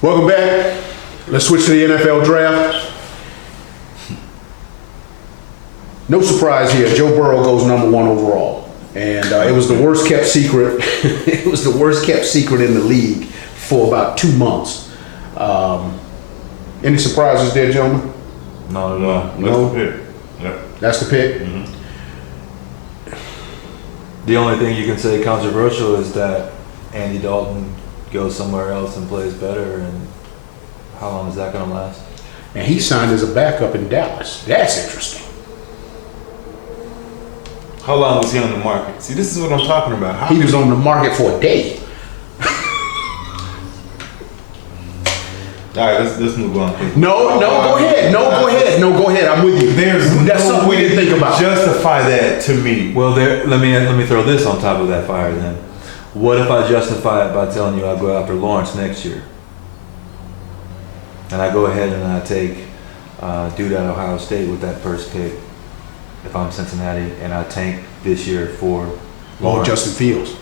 Welcome back. Let's switch to the NFL draft. No surprise here. Joe Burrow goes number 1 overall. And it was the worst kept secret. It was the worst kept secret in the league for about 2 months. Any surprises there, gentlemen? No. No? That's the pick. Yep. That's the pick? Mm-hmm. The only thing you can say controversial is that Andy Dalton goes somewhere else and plays better, and how long is that going to last? And he signed as a backup in Dallas. That's interesting. How long was he on the market? See, this is what I'm talking about. He was on the market for a day. All right, let's move on. No, go ahead. Go ahead. I'm with you. That's something we didn't think about. Justify that to me. Well, let me throw this on top of that fire then. What if I justify it by telling you I go after Lawrence next year? And I go ahead and I take dude at Ohio State with that first pick if I'm Cincinnati, and I tank this year for Lawrence. Or Justin Fields.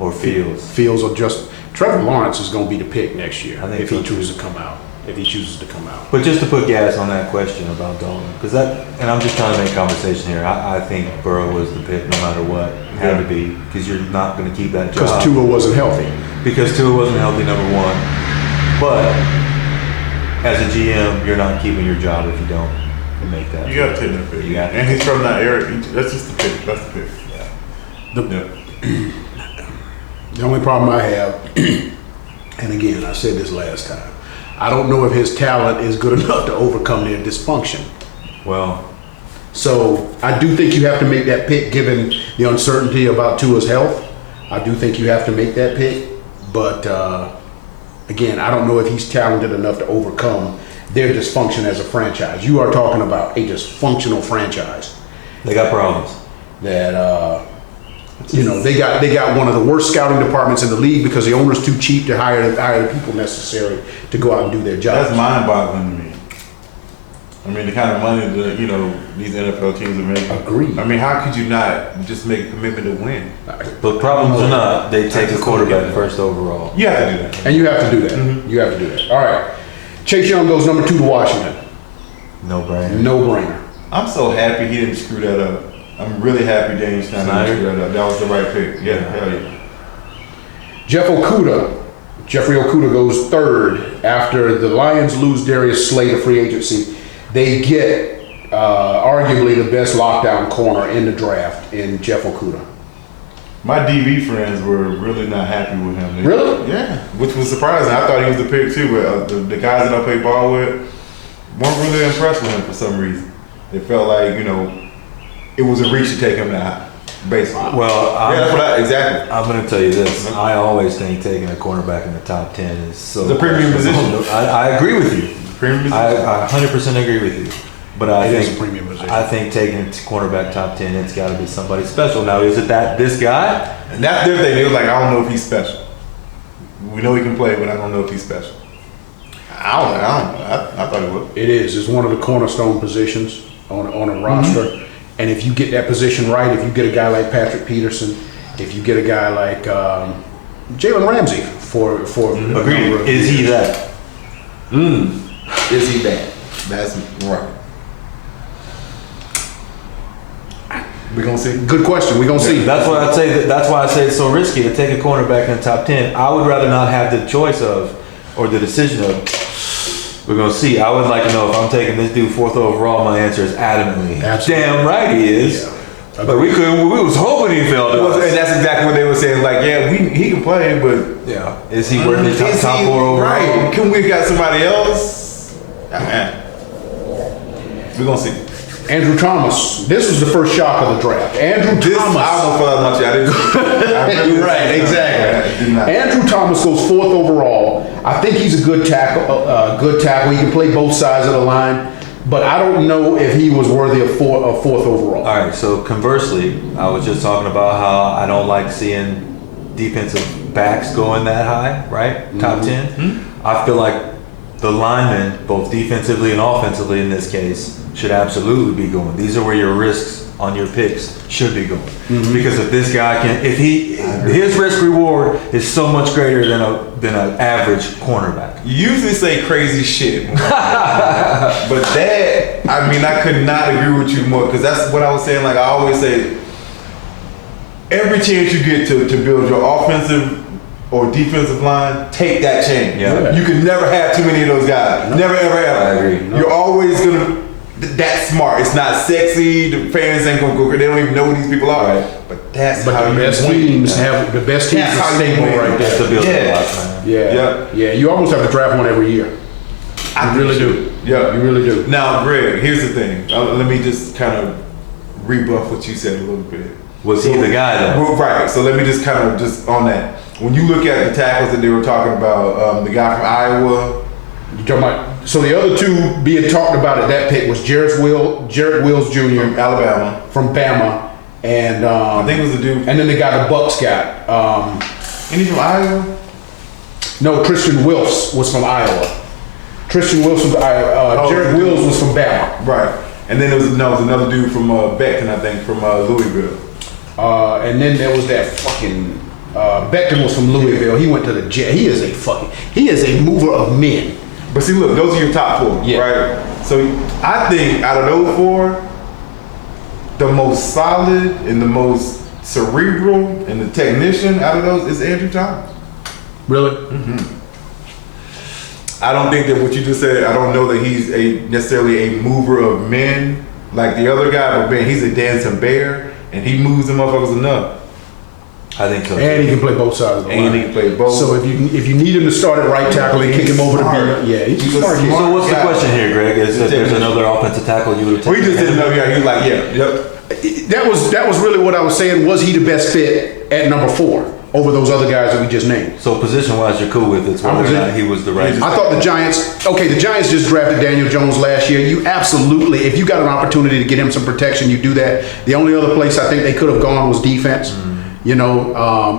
Or Fields. Fields or Justin. Trevor Lawrence is going to be the pick next year I think if so he too. chooses to come out. But just to put gas on that question about Dalton, and I'm just trying to make conversation here. I think Burrow was the pick no matter what. It had to be, because you're not going to keep that job. Because Tua wasn't healthy. Because Tua wasn't healthy, number one. But as a GM, you're not keeping your job if you don't make that. You got to take that pick. You got and he's from that area. That's just the pick. That's the pick. The only problem I have, and again, I said this last time, I don't know if his talent is good enough to overcome their dysfunction. Well, So I do think you have to make that pick given the uncertainty about Tua's health. I do think you have to make that pick. But again, I don't know if he's talented enough to overcome their dysfunction as a franchise. You are talking about a dysfunctional franchise they got problems. that they got one of the worst scouting departments in the league because the owner's too cheap to hire the people necessary to go out and do their job. That's mind-boggling to me. I mean, the kind of money that these NFL teams are making. Agreed. I mean, how could you not just make a commitment to win? But problems or not, they take a quarterback first overall. You have to do that. And you have to do that. Mm-hmm. You have to do that. All right. Chase Young goes number 2 to Washington. No brainer. No brainer. I'm so happy he didn't screw that up. I'm really happy Daniel Snyder didn't screw that up. That was the right pick. Yeah, hell yeah. Jeffrey Okudah goes 3rd after the Lions lose Darius Slay to free agency. They get arguably the best lockdown corner in the draft in Jeff Okudah. My DB friends were really not happy with him. Really? Yeah, which was surprising. I thought he was the pick too, but the guys that I play ball with weren't really impressed with him for some reason. They felt like, it was a reach to take him that high, basically. Well, Yeah, that's what exactly. I'm going to tell you this. I always think taking a cornerback in the top 10 is so... It's a premium position. I agree with you. Premium position. I 100% agree with you. But It is a premium position. I think taking a cornerback top 10, it's got to be somebody special. Now, is it this guy? And that's their thing. They was like, I don't know if he's special. We know he can play, but I don't know if he's special. I don't know. I thought he was. It is. It's one of the cornerstone positions on a roster. And if you get that position right, if you get a guy like Patrick Peterson, if you get a guy like Jalen Ramsey for Agreed. Is he that? Is he that? That's right. We're gonna see. Good question. We're going to see. That's why I say it's so risky to take a cornerback in the top 10. I would rather not have the choice of, or the decision of, we're going to see. I would like to know if I'm taking this dude 4th overall, my answer is adamantly. Absolutely. Damn right he is. Yeah. But we was hoping he fell to us. And that's exactly what they were saying. Like, yeah, he can play, but Yeah. Is he worth the is top he 4 overall? right? Can we got somebody else? We're gonna see. Andrew Thomas. This was the first shock of the draft. Andrew This, Thomas. I don't feel much. I didn't. Right, exactly. I did not. Andrew Thomas goes 4th overall. I think he's a good tackle. He can play both sides of the line, but I don't know if he was worthy of 4th overall. All right, so conversely, I was just talking about how I don't like seeing defensive backs going that high, right? Top 10. I feel like the linemen, both defensively and offensively in this case, should absolutely be going. These are where your risks on your picks should be going. Because if this guy can, his risk reward is so much greater than an average cornerback. You usually say crazy shit, but that, I mean, I could not agree with you more because that's what I was saying. Like I always say, every chance you get to build your offensive or defensive line, take that chance. Yeah. You can never have too many of those guys. Never, ever, ever. I agree. You're always gonna. That's smart. It's not sexy. The fans ain't gonna go. They don't even know who these people are. Right. But that's But how the you best win. teams have the best teams That's are how you stable win. right That's there. the building Yeah. blocks, man. Yeah, Yep. yeah. You almost have to draft one every year. I You really do. Yeah, You really do. Now, Greg, here's the thing. Let me just kind of rebuff what you said a little bit. Was he the guy though? Well, right. So let me just kind of just on that. When you look at the tackles that they were talking about, the guy from Iowa. You talking about? So the other two being talked about at that pick was Jarrett Wills Jr. From Alabama. from Bama, and I think it was the dude. and then the guy the Bucks got. Any from Iowa? No, Christian Wilfs was from Iowa. Christian Wilfs was Jarrett the- Wills was from Bama. Right. And then it was another dude from Beckton, I think, from Louisville. And then there was that fucking Beckham was from Louisville. He went to the jet. He is a mover of men. But see, look, those are your top four, Yeah. right? So I think out of those four, the most solid and the most cerebral and the technician out of those is Andrew Thomas. Really? I don't think that what you just said, I don't know that he's necessarily a mover of men like the other guy, but man, he's a dancing bear and he moves the motherfuckers enough. I think so. And he can play both sides of the And line. he can play both. So if you need him to start at right tackle and kick him over Smart. the B, yeah, he's He's a smart. kid. smart- So what's the guy. question here, Greg? Is if there's another offensive tackle you would have We taken? just didn't know. Yeah, he was like, yeah, yep. That was really what I was saying. Was he the best fit at number 4 over those other guys that we just named? So position-wise, you're cool with it. It's whether or not he was the right. I thought the Giants just drafted Daniel Jones last year. You absolutely, if you got an opportunity to get him some protection, you do that. The only other place I think they could have gone was defense, you know,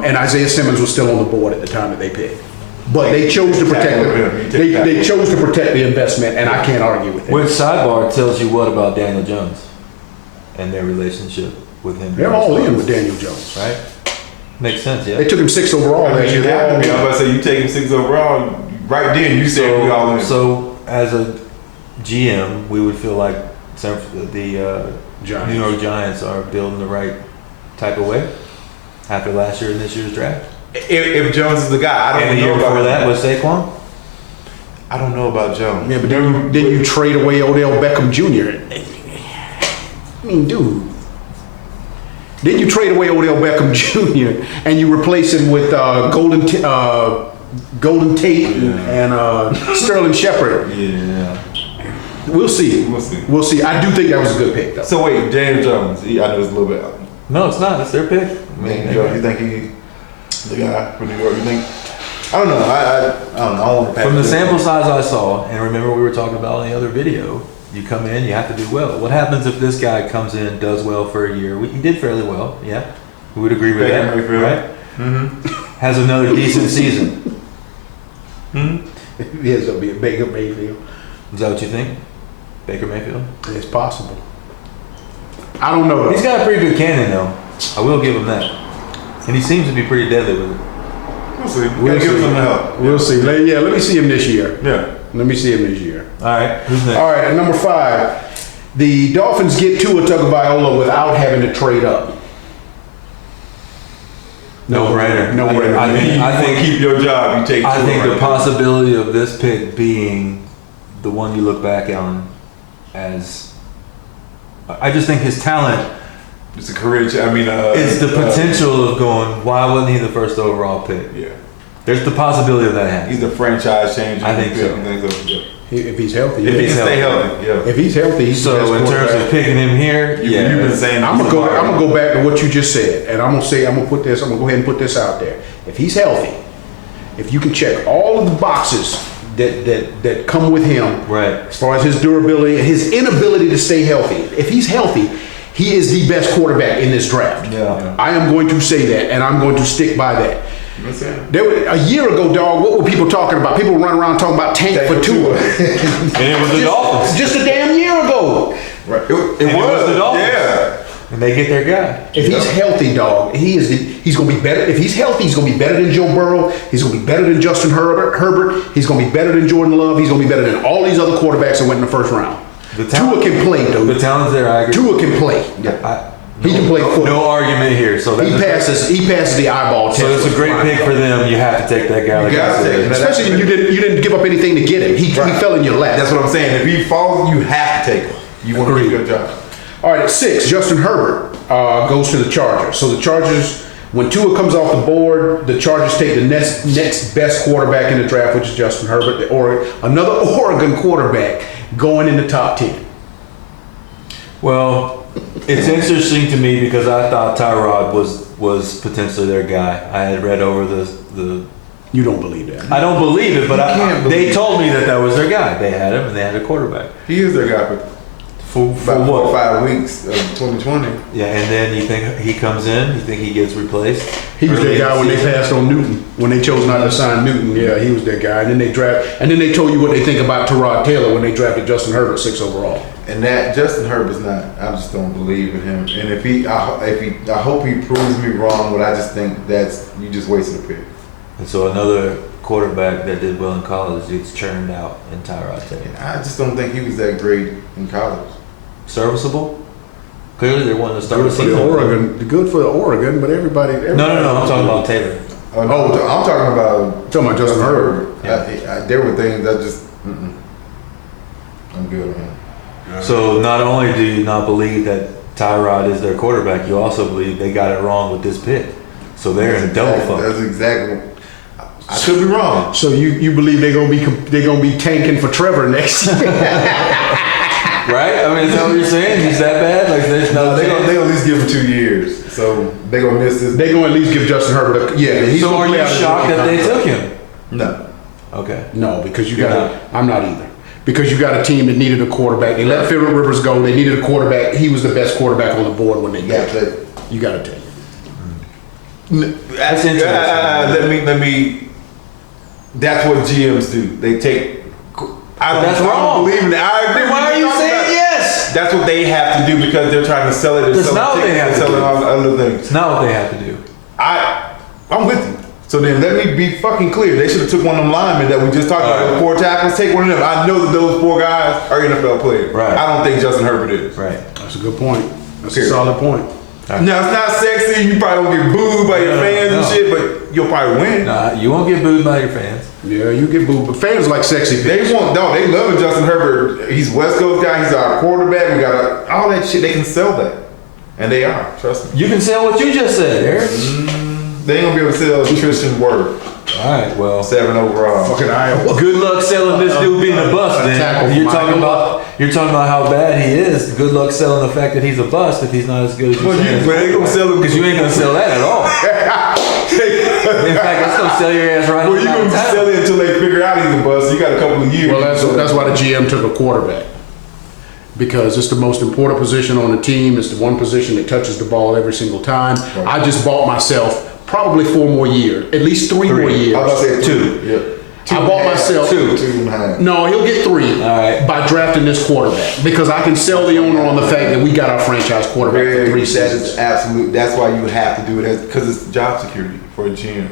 and Isaiah Simmons was still on the board at the time that they picked. But they chose to protect they chose to protect the investment, and I can't argue with it. Which sidebar tells you what about Daniel Jones and their relationship with him? They're all in with Daniel Jones. right? Makes sense, yeah. They took him 6th overall I mean, last you year. have to be. I'm about to say you take him 6 overall. Right then, you said we all in. So as a GM, we would feel like the Giants. New York Giants are building the right type of way after last year and this year's draft. If Jones is the guy, I And don't the year know before about that was Saquon. I don't know about Jones. Yeah, but then you trade away Odell Beckham Jr. I mean, dude. Then you trade away Odell Beckham Jr. and you replace him with Golden Tate and Sterling Shepard. Yeah. We'll see. We'll see. We'll see. I do think that was a good pick, though. So wait, James Jones. I know it's a little bit. No, it's not. It's their pick. James Jones. You think he's the guy from New York? You think? I don't know. I don't know. I don't want to pass From the it. sample size I saw, and remember we were talking about in the other video, you come in, you have to do well. What happens if this guy comes in, does well for a year? He did fairly well, yeah. We would agree with Baker that, Mayfield. right? Mm-hmm. Has another decent season. He ends up being Baker Mayfield. Is that what you think? Baker Mayfield? It's possible. I don't know. He's Though. got a pretty good cannon, though. I will give him that. And he seems to be pretty deadly with it. We'll see. We'll Gotta give him see. some help. We'll see. Let me see him this year. Yeah. Let me see him this year. All right, who's next? All right, at number 5, the Dolphins get Tua Tagovailoa without having to trade up. No brainer. No brainer. I think keep your job. You take. I Tua think right the now. possibility of this pick being the one you look back on as, I just think his talent It's a career. I mean, is the potential of going, why wasn't he the first overall pick? Yeah. There's the possibility of that happening. He's the franchise changer. I think so. Yeah. If he's healthy. If he yeah. can stay healthy, yeah. If he's healthy, he's the So best in terms quarterback. of picking him here, You've yeah, been saying I'm gonna go back to what you just said, and I'm gonna go ahead and put this out there. If he's healthy, if you can check all of the boxes that come with him, right. as far as his durability, his inability to stay healthy. If he's healthy, he is the best quarterback in this draft. Yeah. I am going to say that, and I'm going to stick by that. What's that? A year ago, dog, what were people talking about? People were running around talking about tank for Tua. And it was the Dolphins. Just a damn year ago. Right. It was the Dolphins. Yeah. and they get their guy. If he's healthy, dog, he's going to be better. If he's healthy, he's going to be better than Joe Burrow. He's going to be better than Justin Herbert. He's going to be better than Jordan Love. He's going to be better than all these other quarterbacks that went in the first round. Tua can play, dude. The talent's there. I agree. Tua can play. He can play football. No argument here. So He passes the eyeball test. So it's a great pick for them. You have to take that guy. You gotta take him. Especially when you didn't give up anything to get him. He fell in your lap. That's what I'm saying. If he falls, you have to take him. You want to do a good job. All right, at 6, Justin Herbert goes to the Chargers. So the Chargers, when Tua comes off the board, the Chargers take the next best quarterback in the draft, which is Justin Herbert, or another Oregon quarterback going in the top 10. Well, it's interesting to me because I thought Tyrod was potentially their guy. I had read over the. You don't believe that? I don't believe it, but they believe told me that was their guy. They had him and they had a quarterback. He is their guy for For about 4 or what? 5 weeks of 2020. Yeah, and then you think he comes in, you think he gets replaced. He was Early their guy in when the they season. passed on Newton. When they chose not to sign Newton, yeah, he was their guy. And then they told you what they think about Tyrod Taylor when they drafted Justin Herbert 6 overall. And that Justin Herbert's not. I just don't believe in him. And I hope he proves me wrong. But I just think you just wasted a pick. And so another quarterback that did well in college gets churned out in Tyrod Taylor. I just don't think he was that great in college. Serviceable? Clearly they wanted to start Good the for the season. Oregon, good for the Oregon, but everybody. No, I'm talking about Taylor. Oh, no, I'm talking about Talking about Justin Herbert. There were things that just. I'm good, man. So not only do you not believe that Tyrod is their quarterback, you also believe they got it wrong with this pick. So they're in a double fuck. That's exactly. I could be wrong. So you believe they're gonna be tanking for Trevor next year? Right? I mean, is that what you're saying? He's that bad? Like, there's no They chance? gonna at least give him 2 years, so they gonna miss this. They're gonna at least give Justin Herbert he's So gonna are play you out his shocked rookie that they contract. took him? No, Okay. No, because You're not. I'm not either. Because you got a team that needed a quarterback. They let Phillip Rivers go. They needed a quarterback. He was the best quarterback on the board when they got it. You got to take it. That's interesting. Let me. That's what GMs do. They take. That's wrong. I don't believe in that. I agree. Why are you saying yes? That's what they have to do because they're trying to sell it. That's not what they have to do. Selling all the other things. It's not what they have to do. I'm with you. So then let me be fucking clear. They should have took one of them linemen that we just talked about. Right. Those 4 tackles. Take one of them. I know that those 4 guys are NFL players. Right. I don't think Justin Herbert is. Right. That's a good point. That's a Period. solid point. Now it's not sexy. You probably won't get booed by your fans and no. shit, but you'll probably win. Nah, you won't get booed by your fans. Yeah, you get booed, but fans like sexy picks. They love Justin Herbert. He's West Coast guy. He's our quarterback. We got all that shit. They can sell that, and they are. Trust me. You can sell what you just said, Eric. They ain't gonna be able to sell Tristan Wirfs. All right, well. 7 overall. Fucking Iowa. Good luck selling this dude being a bust. tackle Then from you're talking about how bad he is. Good luck selling the fact that he's a bust if he's not as good as you Well, say. they ain't gonna sell him Because you ain't gonna sell that at all. In fact, that's gonna sell your ass right Well, you out gonna of town. sell it until they figure out he's a bust. You got a couple of years. Well, that's why the GM took a quarterback. Because it's the most important position on the team. It's the one position that touches the ball every single time. I just bought myself probably 4 more years, at least 3 more years. I was about to say 2. Yeah. I bought myself 2.5. No, he'll get 3 right. by drafting this quarterback because I can sell the owner on the fact that we got our franchise quarterback for 3 That seasons. is absolute. That's why you have to do it because it's job security for a GM.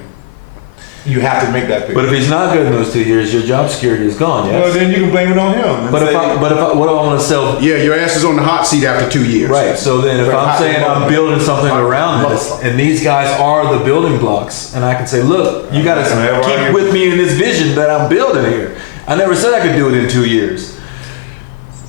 You have to make that pick. But if he's not good in those 2 years, your job security is gone. well, Yes. then you can blame it on him. and But say- if I what do I want to sell? Yeah, your ass is on the hot seat after 2 years. Right. So then, if I'm saying I'm building something around this, and these guys are the building blocks, and I can say, look, you got to keep with me in this vision that I'm building here. I never said I could do it in 2 years.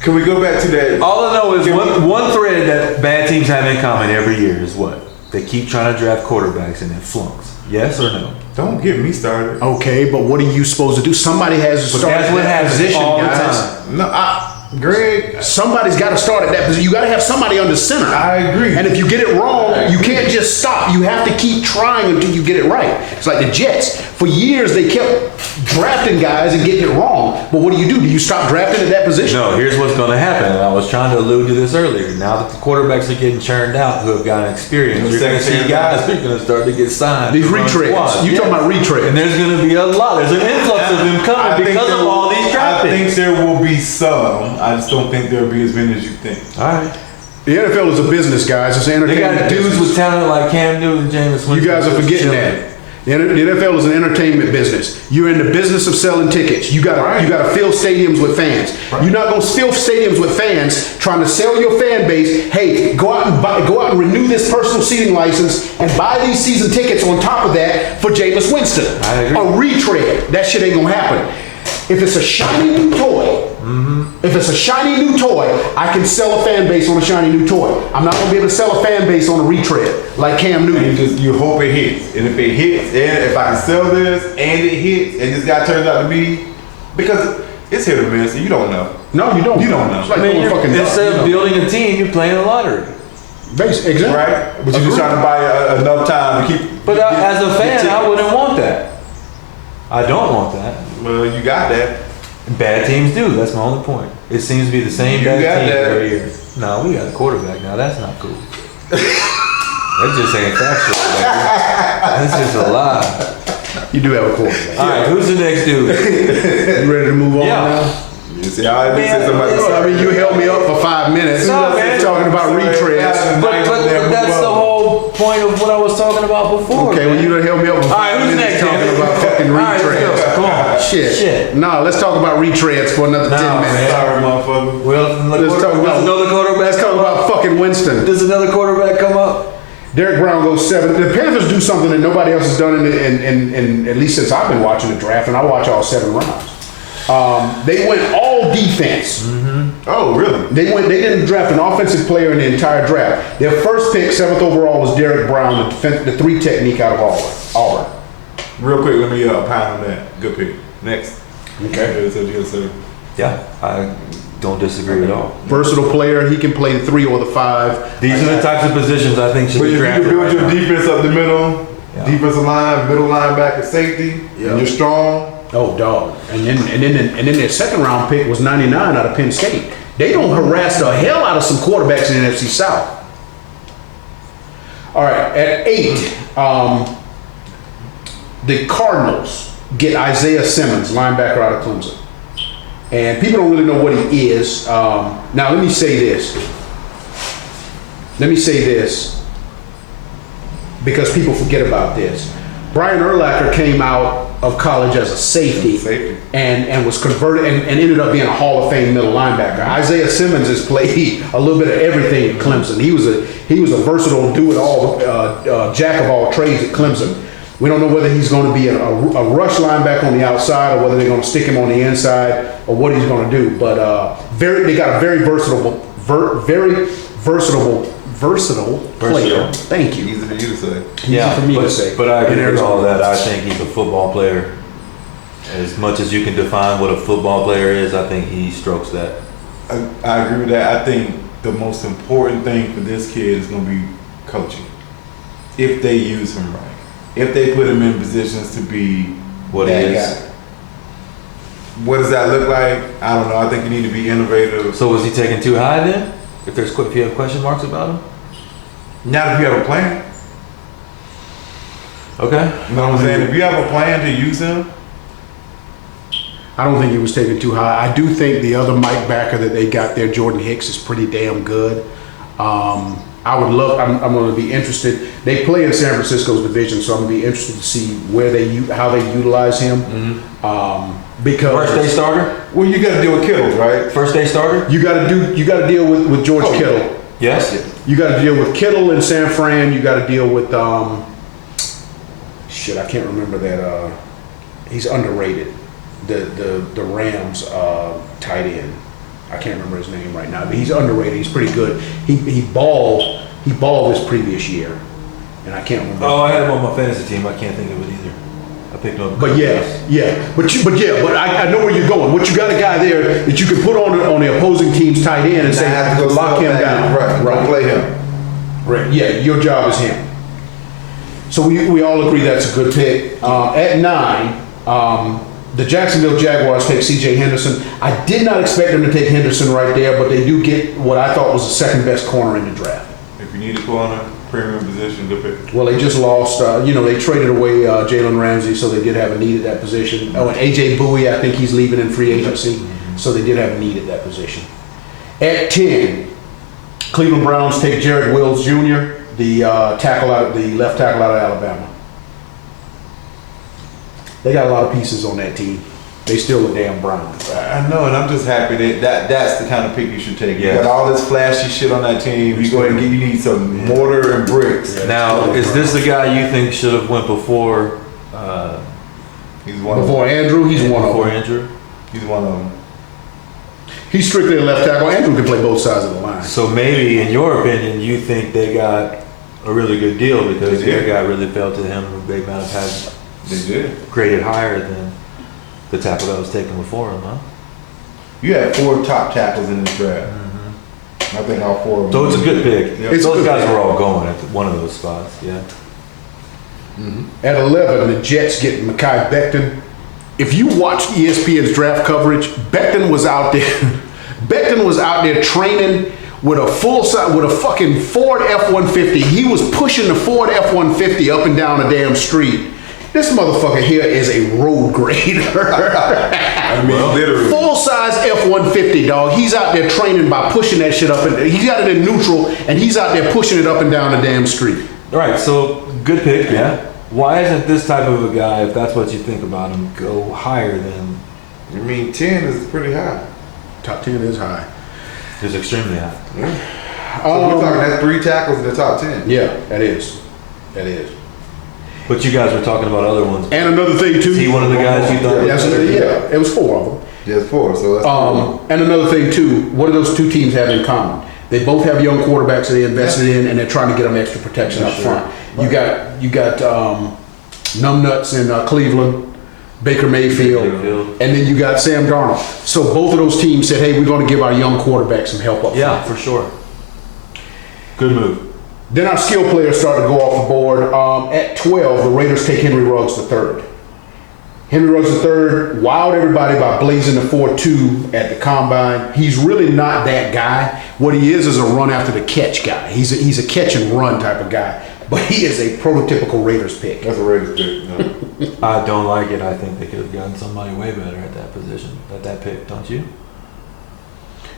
Can we go back to that? All I know is one thread that bad teams have in common every year is what? They keep trying to draft quarterbacks and it flunks. Yes or no? Don't get me started. Okay, but what are you supposed to do? Somebody has to But start that's at what that happens position, all the guys. time. No, Greg. Somebody's got to start at that position. You got to have somebody under center. I agree. And if you get it wrong, you can't just stop. You have to keep trying until you get it right. It's like the Jets. For years, they kept drafting guys and getting it wrong. But what do? Do you stop drafting at that position? No, here's what's going to happen. And I was trying to allude to this earlier. Now that the quarterbacks are getting churned out who have gotten experience, you're going to see guys who are going to start to get signed. These to run retreads. squads. You talking about retreads. And there's going to be a lot. There's an influx of them coming because of all these draft I think picks. there will be some. I just don't think there'll be as many as you think. All right. The NFL is a business, guys. It's an They entertainment got dudes business. with talent like Cam Newton, Jameis Winston. You guys are just forgetting chilling. that. The NFL is an entertainment business. You're in the business of selling tickets. You gotta fill stadiums with fans. You're not gonna fill stadiums with fans trying to sell your fan base. Hey, go out and renew this personal seating license and buy these season tickets on top of that for Jameis Winston. I agree. A retread. That shit ain't gonna happen. If it's a shiny new toy, I can sell a fan base on a shiny new toy. I'm not gonna be able to sell a fan base on a retread like Cam And Newton. you hope it hits. And if it hits, and if I can sell this, and it hits, and this guy turns out to be, because it's hit or miss, and you don't know. No, you don't. You don't know. It's like I mean, throwing fucking duck, instead you of know. building a team, you're playing a lottery. Exactly. Right? But you're just trying to buy enough time to keep. But as a get fan, I tickets. wouldn't want that. I don't want that. Well, you got that. Bad teams do. That's my only point. It seems to be the same You bad got team that. every year. No, we got a quarterback now. That's not cool. That just ain't factual. That's just a lie. You do have a quarterback. All right, who's the next dude? You ready to move on Yeah. now? You see how I Man, said somebody. Well, I mean, you held me up for 5 minutes No, man. talking about retreads. But that's the whole point of what I was talking about before. Okay, well, man. you done held me up for 5 All right, who's minutes next, talking Dan? about fucking All right, let's retreads. go. Come on. Shit. No, let's talk about retreads for another 10 No, minutes. Sorry, motherfucker. Well, Let's talk about another quarterback. Let's talk come up? about fucking Winston. Does another quarterback come up? Derek Brown goes 7. The Panthers do something that nobody else has done in at least since I've been watching the draft, and I watch all 7 rounds. They went all defense. Oh, really? They didn't draft an offensive player in the entire draft. Their first pick, 7th overall, was Derek Brown, the 3 technique out of Auburn. Real quick, let me pound on that. Good pick. Next. Okay. That's what you gotta say. Yeah, I don't disagree at all. Versatile player. He can play the 3 or the 5. These are the types of positions I think should But be if you drafted. can build right your now. defense up the middle, Yeah. defensive line, middle linebacker, safety, Yeah. and you're strong. Oh, dog. And then their second round pick was 99 out of Penn State. They don't harass the hell out of some quarterbacks in the NFC South. All right, at 8, the Cardinals get Isaiah Simmons, linebacker out of Clemson. And people don't really know what he is. Now, let me say this. Because people forget about this. Brian Urlacher came out of college as a safety. And was converted and ended up being a Hall of Fame middle linebacker. Isaiah Simmons has played a little bit of everything at Clemson. He was a versatile do-it-all, jack of all trades at Clemson. We don't know whether he's going to be a rush linebacker on the outside or whether they're going to stick him on the inside or what he's going to do. But they got a very versatile player. Thank you. Easy for you to say. Yeah, for me but, to say. but I In agree with Arizona. all that. I think he's a football player. As much as you can define what a football player is, I think he strokes that. I agree with that. I think the most important thing for this kid is going to be coaching. If they use him right. If they put him in positions to be What he that is. guy. What does that look like? I don't know. I think you need to be innovative. So was he taken too high then? If you have question marks about him? Not if you have a plan. Okay. You know what I'm saying? If you have a plan to use him, I don't think he was taken too high. I do think the other Mike backer that they got there, Jordan Hicks, is pretty damn good. I'm going to be interested. They play in San Francisco's division, so I'm going to be interested to see how they utilize him. Because First day starter? well, you got to deal with Kittles, right? First day starter? you got to deal with George Oh, Kittle. Yes. You got to deal with Kittle in San Fran. You got to deal with I can't remember that. He's underrated. The Rams tight end. I can't remember his name right now, but he's underrated. He's pretty good. He balled this previous year, and I can't remember. Oh, I had him on my fantasy team. I can't think of it either. I picked him up. But I know where you're going. What you got a guy there that you can put on the opposing team's tight end and say, Now I have to go lock him sell that. down. Right. Don't play him. Right. Yeah, your job is him. So we all agree that's a good pick. At 9, the Jacksonville Jaguars take C.J. Henderson. I did not expect them to take Henderson right there, but they do get what I thought was the second best corner in the draft. If you need a corner, premium position, good pick. Well, they just lost, they traded away Jalen Ramsey, so they did have a need at that position. Oh, and A.J. Bowie, I think he's leaving in free agency, so they did have a need at that position. At 10, Cleveland Browns take Jared Wills Jr., the left tackle out of Alabama. They got a lot of pieces on that team. They still the damn Browns. I know, and I'm just happy that's the kind of pick you should take. Yeah. You got all this flashy shit on that team. You go ahead and you need some mortar and bricks. Now, is this the guy you think should have went before? He's one Before Andrew, he's one of Before them. Andrew? He's one of them. He's strictly a left tackle. Andrew can play both sides of the line. So maybe, in your opinion, you think they got a really good deal because They their did. guy really fell to him. They might have had They did. graded higher than the tackle that was taken before him, huh? You had 4 top tackles in this draft. I think all 4 of them. So it's a good pick. Yeah. It's a Those good guys pick. were all going at one of those spots, yeah. At 11, the Jets get Mekhi Becton. If you watch ESPN's draft coverage, Becton was out there. Becton was out there training with a fucking Ford F-150. He was pushing the Ford F-150 up and down a damn street. This motherfucker here is a road grader. I mean, literally. Full size F-150, dog. He's out there training by pushing that shit up, and he's got it in neutral, and he's out there pushing it up and down the damn street. All right, so good pick, yeah. Why isn't this type of a guy, if that's what you think about him, go higher than I mean, 10 is pretty high. Top 10 is high. is extremely high? So we're talking that's 3 tackles in the top 10. Yeah, that is. That is. But you guys were talking about other ones. And another thing too. Is he one of the guys you thought? Yeah, it was 4 of them. There's 4, so that's And another thing too, what do those two teams have in common? They both have young quarterbacks that they invested in, and they're trying to get them extra protection up front. You got numbnuts in Cleveland, Baker Mayfield, and then you got Sam Darnold. So both of those teams said, "Hey, we're going to give our young quarterback some help up Yeah, front." for sure. Good move. Then our skill players start to go off the board. At 12, the Raiders take Henry Ruggs III. Henry Ruggs III wowed everybody by blazing the 4.2 at the combine. He's really not that guy. What he is a run after the catch guy. He's a catch and run type of guy. But he is a prototypical Raiders pick. a Raiders pick. No. I don't like it. I think they could have gotten somebody way better at that position, at that pick, don't you?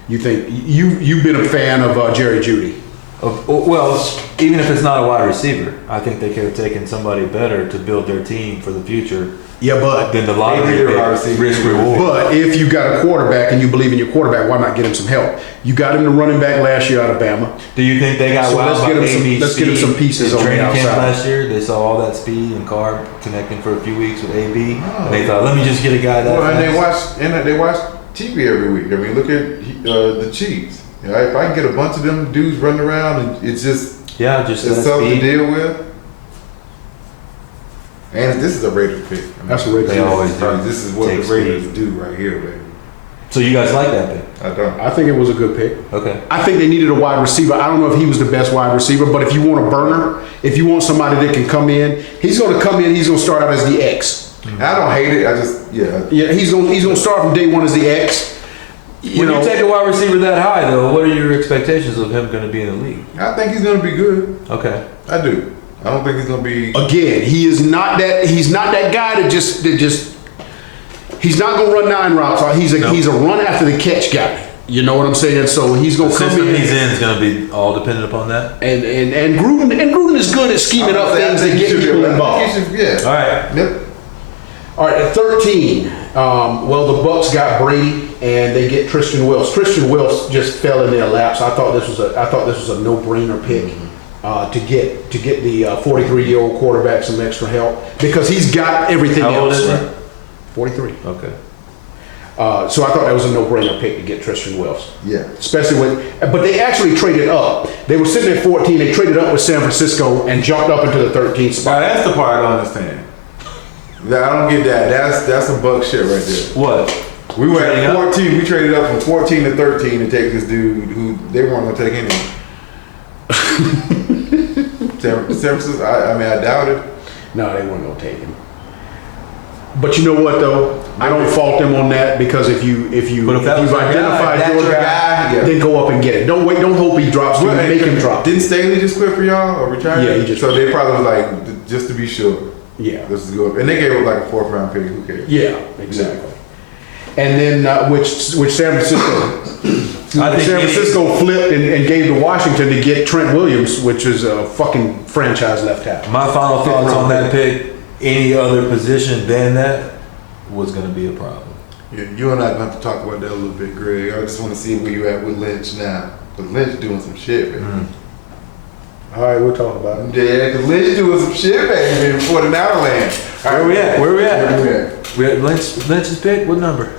You think you've been a fan of Jerry Jeudy? Well, even if it's not a wide receiver, I think they could have taken somebody better to build their team for the future Yeah, but than the lottery Maybe a pick, wide receiver. risk reward. But if you got a quarterback and you believe in your quarterback, why not get him some help? You got him the running back last year out of Bama. Do you think they got So wowed let's by get 'em some- AB let's get 'em some pieces in on the training camp outside. last year? They saw all that speed and Carr connecting for a few weeks with AB, and they thought, let me just get a guy that Well, and fast. they watch TV every week. I mean, look at the Chiefs. You know, if I can get a bunch of them dudes running around, and it's just Yeah, just it's that something to speed. deal with. And this is a Raiders pick. I mean, That's a Raiders They pick. always do. This is what Take the Raiders speed. do right here, baby. So you guys like that pick? I don't. I think it was a good pick. Okay. I think they needed a wide receiver. I don't know if he was the best wide receiver, but if you want a burner, if you want somebody that can come in, he's going to come in. He's going to start out as the X. I don't hate it. I just Yeah, he's going to start from day one as the X. When you take a wide receiver that high, though, what are your expectations of him going to be in the league? I think he's gonna be good. Okay. I do. I don't think he's gonna be. Again, he's not that guy that just he's not gonna run 9 routes. He's a run after the catch guy. You know what I'm saying? So he's gonna The come system in, he's in is going to be all dependent upon that. and Gruden is good at scheming up things that get people involved. Yeah. All right. Yep. All right, at 13, well, the Bucks got Brady and they get Tristan Wills. Tristan Wills just fell in their laps. I thought this was a no-brainer pick to get the 43-year-old quarterback some extra help because he's got everything How old else. is he? 43. Okay. So I thought that was a no-brainer pick to get Tristan Wills. Yeah. Especially but they actually traded up. They were sitting at 14. They traded up with San Francisco and jumped up into the 13th spot. Now that's the part I don't understand. I don't get that. That's some Buck shit right there. What? We were Trading at up? 14. We traded up from 14 to 13 to take this dude who they weren't gonna take anyway. San Francisco. I mean, I doubt it. No, they weren't gonna take him. But you know what though? I don't fault them on that because if you've that was our guy, identified that's your your guy, guy, yeah. then go up and get it. Don't wait. Don't hope he drops. Well, Make him drop. Didn't Staley just quit for y'all or retire? Yeah, he just So they probably was like, just to be sure, Yeah. let's just go up. And they gave up like a 4th round pick. Who cares? Yeah, exactly. And then which San Francisco I think San Francisco flipped and gave to Washington to get Trent Williams, which is a fucking franchise left tackle. My final thoughts on that pick, any other position than that was going to be a problem. Yeah, you and I gonna have to talk about that a little bit, Greg. I just want to see where you at with Lynch now. Because Lynch doing some shit, man. All right, we'll talk about it. Yeah, because Lynch doing some shit, man, in 49er land. Where we at? Where we at? Where we at? We at Lynch's pick? What number?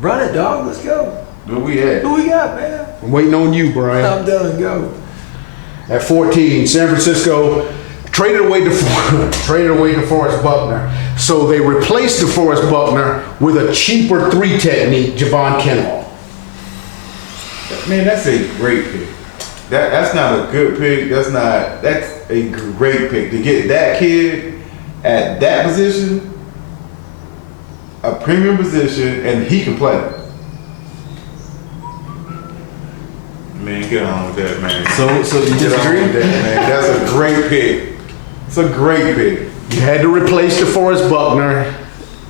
Run it, dog. Let's go. Where we at? Who we got, man? I'm waiting on you, Brian. I'm done. Go. At 14, San Francisco traded away DeForest Buckner. So they replaced DeForest Buckner with a cheaper 3 technique, Javon Kinlaw. Man, that's a great pick. That's not a good pick. That's a great pick. To get that kid at that position, a premium position, and he can play. Man, get on with that, man. So you Get on with disagree? that, man. That's a great pick. It's a great pick. You had to replace DeForest Buckner,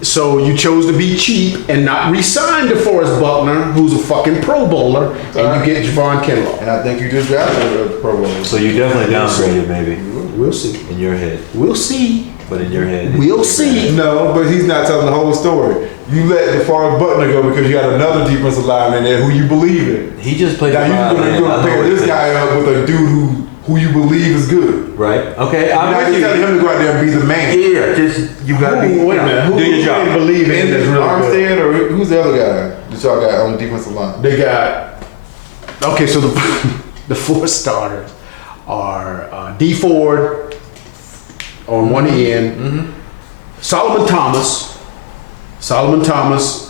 so you chose to be cheap and not re-sign DeForest Buckner, who's a fucking Pro Bowler, and you get Javon Kinlaw. And I think you just drafted a Pro Bowler. So you definitely downgraded, maybe, We'll see. in your head. We'll see. But in your head. We'll see. No, but he's not telling the whole story. You let DeForest Buckner go because you got another defensive lineman there who you believe in. He just played Now five, you're man. gonna I know pair what this it guy up with a dude who you believe is good. Right? Okay, You're I'm not with just you. telling him to go out there and be the man. Yeah, just, you gotta be, Wait a minute. Who do your job. they believe in is really good? Armstead or who's the other guy that y'all got on the defensive line? They got, okay, so the 4 starters are D Ford on one end, Solomon Thomas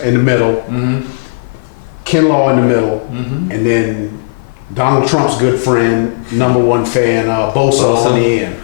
in the middle, Kinlaw in the middle, and then Donald Trump's good friend, number 1 fan, Bosa on the end.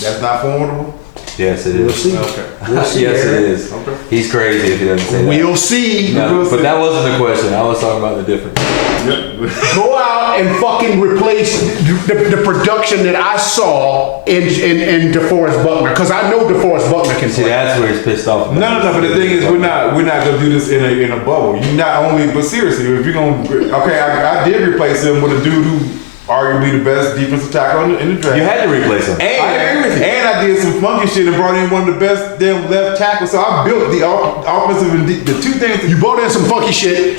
That's not formidable? Yes, it We'll is. see. Okay. We'll see. Yes, it Eric. is. Okay. He's crazy if he doesn't say that. We'll see. No, but that wasn't the question. I was talking about the difference. Yep. Go out and fucking replace the production that I saw in DeForest Buckner, because I know DeForest Buckner can See, play. that's where he's pissed off. about No, but the thing is, we're not gonna do this in a bubble. You not only, but seriously, if you're gonna, okay, I did replace him with a dude who arguably the best defensive tackle in the draft. You had to replace him. And I did some funky shit and brought in one of the best damn left tackles. So I built the offensive and the 2 things. You brought in some funky shit.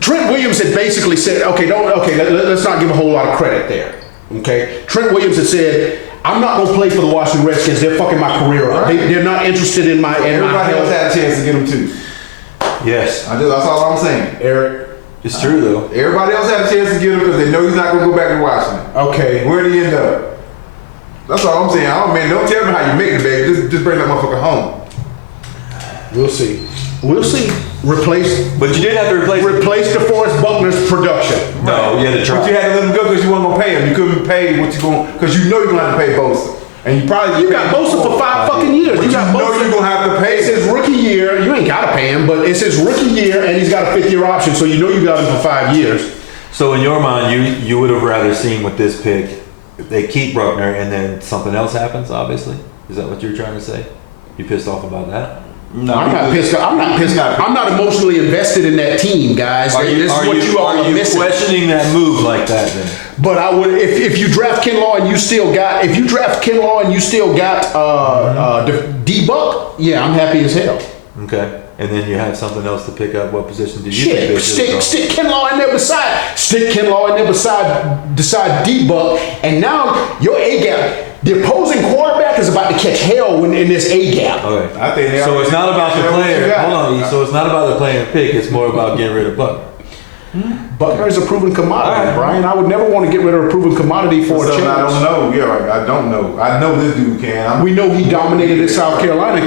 Trent Williams had basically said, let's not give a whole lot of credit there. Okay, Trent Williams had said, I'm not gonna play for the Washington Redskins. They're fucking my career up. They're not interested in my Everybody else health. had a chance to get him too. Yes, That's all I'm saying. Eric. it's true though. Everybody else had a chance to get him because they know he's not gonna go back to Washington. Okay. Where'd he end up? That's all I'm saying. Don't tell me how you make it, baby. Just bring that motherfucker home. We'll see. We'll see. Replace But you did have to replace him. DeForest Buckner's production. No, you had to But try. you had to let him go because you weren't gonna pay him. You couldn't pay what you going because you know you're gonna have to pay Bosa. And you probably You got Bosa for 5 fucking years. But You got know Bosa. you're gonna have to pay It's his him. rookie year. You ain't gotta pay him, but it's his rookie year, and he's got a 5th-year option, so you know you got him for 5 years. So in your mind, you would have rather seen with this pick, they keep Bruckner and then something else happens, obviously? Is that what you're trying to say? You pissed off about that? No, I'm not pissed. I'm not pissed. I'm not emotionally invested in that team, guys. This is what you all are missing. questioning that move like that then? But I would, if you draft Kinlaw and you still got, D-Buck, yeah, I'm happy as hell. Okay. And then you have something else to pick up. What position did you Shit, think they should have stick Kinlaw in there beside D-Buck, and now your A-gap, the opposing quarterback is about to catch hell in this A-gap. Okay. I think they So it's not about the already- player. Hold on. So it's not about the player and pick. It's more about getting rid of Buckner. Buckner is a proven commodity, All right. Brian. I would never want to get rid of a proven commodity for a Something I don't chance. know. Yeah, I don't know. I know this dude can. We know he dominated at South Carolina.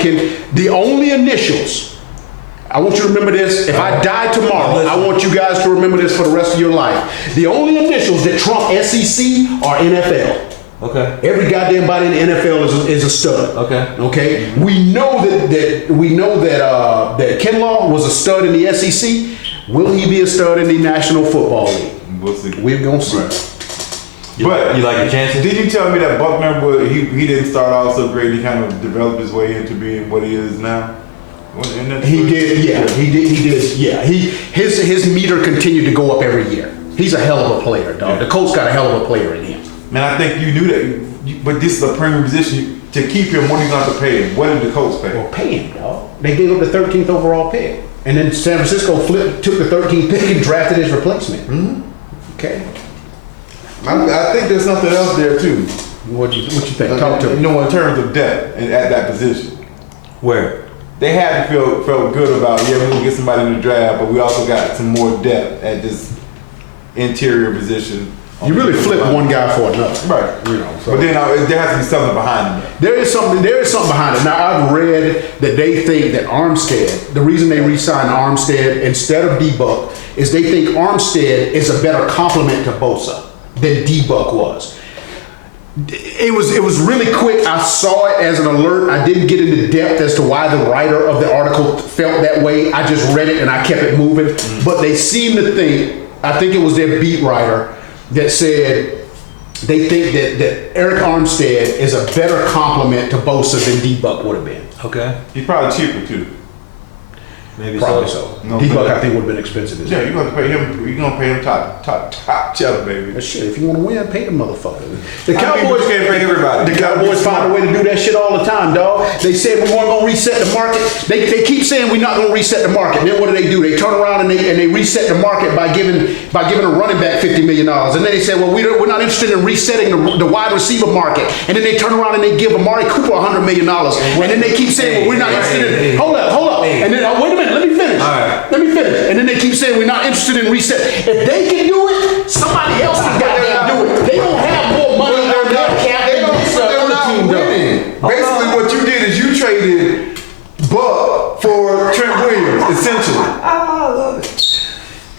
The only initials, I want you to remember this. If I die tomorrow, I want you guys to remember this for the rest of your life. The only initials that trump SEC are NFL. Okay. Every goddamn body in the NFL is a stud. Okay. Okay. We know that Kinlaw was a stud in the SEC. Will he be a stud in the National Football League? We'll see. We're gonna see. Right. But you like your chances? Did you tell me that Buckner he didn't start out so great? He kind of developed his way into being what he is now. Isn't that He true? did, yeah. He did, yeah. His meter continued to go up every year. He's a hell of a player, dog. The Colts got a hell of a player in him. Man, I think you knew that. But this is a premium position. To keep him, what are you going to have to pay him? What did the Colts pay? Well, pay him, dog. They gave up the 13th overall pick. And then San Francisco took the 13th pick and drafted his replacement. Mm-hmm. Okay. I think there's something else there too. What you think? Talk to You me. know, in terms of depth and at that position, Where? they had to felt good about. Yeah, we're gonna get somebody in the draft, but we also got some more depth at this interior position. You really flip one guy for another. Right. You know, so. But then there has to be something behind him. There is something behind it. Now, I've read that they think that Armstead, the reason they re-signed Armstead instead of D-Buck is they think Armstead is a better complement to Bosa than D-Buck was. It was really quick. I saw it as an alert. I didn't get into depth as to why the writer of the article felt that way. I just read it and I kept it moving. But they seem to think, I think it was their beat writer that said they think that Eric Armstead is a better complement to Bosa than D-Buck would have been. Okay. He's probably cheaper too. Maybe Probably so. so. No, D-Buck, but- I think, would have been expensive as Yeah, hell. you're gonna pay him. You're gonna pay him top cheddar, baby. But shit, if you want to win, pay the motherfucker. The I mean, Cowboys you can't pay everybody. The You gotta Cowboys be find a smart. way to do that shit all the time, dog. They said we weren't gonna reset the market. They keep saying we're not gonna reset the market. Then what do? They turn around and they reset the market by giving a running back $50 million. And then they say, well, we're not interested in resetting the wide receiver market. And then they turn around and they give Amari Cooper $100 million. And then they keep saying, well, we're not interested in. Hold up. And then wait a minute, let me finish. All right. Let me finish. And then they keep saying we're not interested in reset. If they can do it, somebody else can goddamn do it. They don't have more money on their cap than this They're other not team does. winning. Basically, what you did is you traded Buck for Trent Williams, essentially. I love it.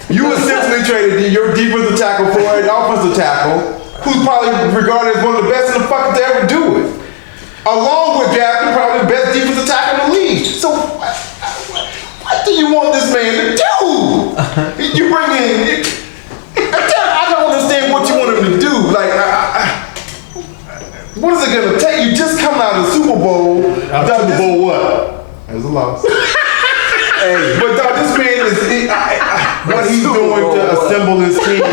You essentially traded your defensive tackle for an offensive tackle, who's probably regarded as one of the best in the fuck to ever do it. Along with drafting probably the best defensive tackle in the league. So, what do you want this man to do? You bring in. I don't understand what you want him to do. Like, what is it gonna take? You just come out of the Super Bowl. Super Bowl what? It was a loss. But dog, this man is what he's doing to assemble his team.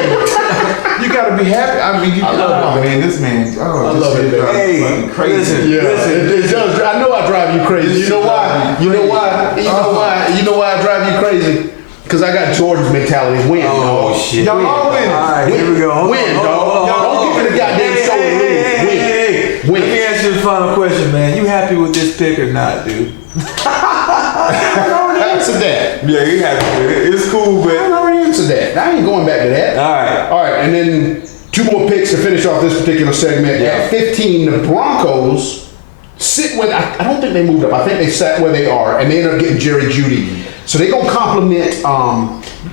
You gotta be happy. I mean, I love it, man. This man, I love it, man. Hey, crazy. listen. It does. I know I drive you crazy. You know why? You know why? You know why? You know why I drive you crazy? Because I got Jordan's mentality. Win, Oh, dog. shit. Y'all all win. All right, here we go. Hold Win, on, dog. hold on, hold on. Don't give me the goddamn show and lose. Win. Let me ask you the final question, man. You happy with this pick or not, dude? I already answered that. Yeah, he had to. It's cool, I but already answered that. I ain't going back to that. All right. All right, and then two more picks to finish off this particular segment. Yeah. At 15, the Broncos sit with, I don't think they moved up. I think they sat where they are, and they end up getting Jerry Jeudy. So they going to compliment,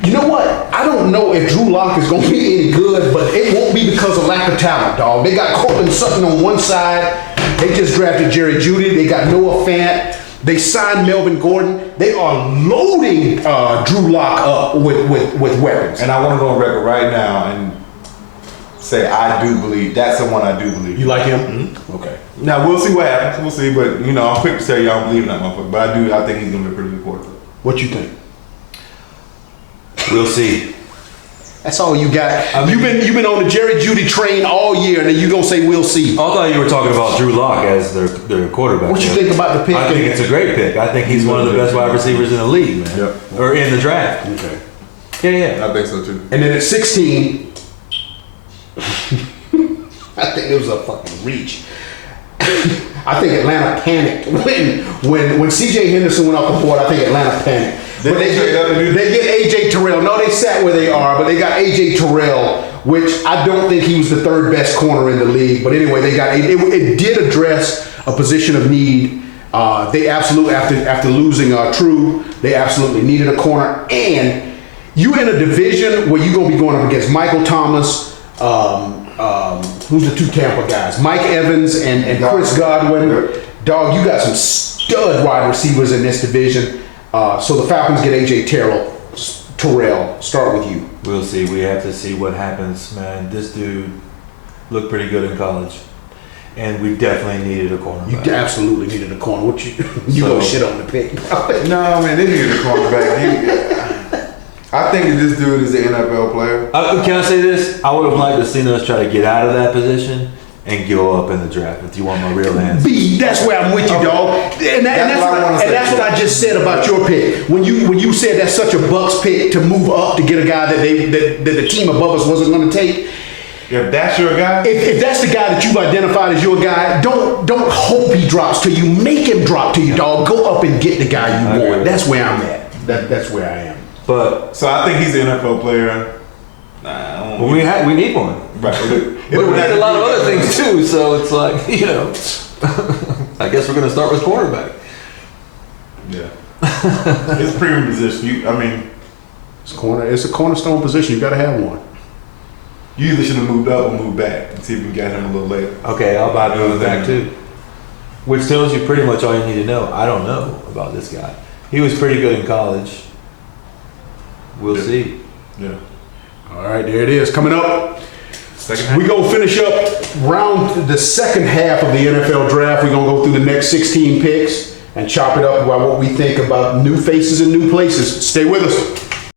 you know what? I don't know if Drew Lock is going to be any good, but it won't be because of lack of talent, dog. They got Cortland Sutton on one side. They just drafted Jerry Jeudy. They got Noah Fant. They signed Melvin Gordon. They are loading Drew Lock up with weapons. and I want to go on record right now and say I do believe that's the one I do believe. You like him? Okay. Now we'll see what happens. We'll see, but you know I'm quick to tell you I don't believe in that motherfucker. But I think he's gonna be a pretty good quarterback. What you think? We'll see. That's all you got. You've been on the Jerry Jeudy train all year, and then you gonna say we'll see. I thought you were talking about Drew Lock as their quarterback. What you think about the pick? I think it's a great pick. I think he's one of the best wide receivers in the league, man. Yep. Or in the draft. Okay. Yeah. I think so too. And then at 16, I think it was a fucking reach. I think Atlanta panicked when C.J. Henderson went off the board. I think Atlanta panicked. Did But they trade up to do they get A.J. Terrell. No, they sat where they are, but they got A.J. Terrell, which I don't think he was the third best corner in the league. But anyway, they got it did address a position of need. They absolutely after losing True, they absolutely needed a corner. And you in a division where you're gonna be going up against Michael Thomas. Who's the two Tampa guys? Mike Evans and Chris Godwin. Dog, you got some stud wide receivers in this division. So the Falcons get A.J. Terrell. Start with you. We'll see. We have to see what happens, man. This dude looked pretty good in college. and we definitely needed a cornerback. You absolutely needed a corner. What you So- gonna shit on the pick? No, man, they needed a cornerback. I think that this dude is an NFL player. Can I say this? I would have liked to seen us try to get out of that position and go up in the draft. If you want my real answer. B, that's where I'm with you, dog. And that's what I just said about your pick. When you said that's such a Bucks pick to move up to get a guy that the team above us wasn't going to take. If that's your guy, If that's the guy that you've identified as your guy, don't hope he drops to you. Make him drop to you, dog. Go up and get the guy I you agree want. with That's where I'm at. That's where I am. But so I think he's an NFL player. Nah, I don't we need one. Right. But we need a lot of other things too. So it's like I guess we're gonna start with cornerback. Yeah. It's a premium position. It's a cornerstone position. You got to have one. You either should have moved up or moved back and see if we can get him a little later. Okay, I'll buy the back too. Which tells you pretty much all you need to know. I don't know about this guy. He was pretty good in college. We'll Yeah. see. Yeah. All right, there it is. Coming up. Second We're going to finish up the second half of the NFL draft. We're going to go through the next 16 picks and chop it up about what we think about new faces and new places. Stay with us.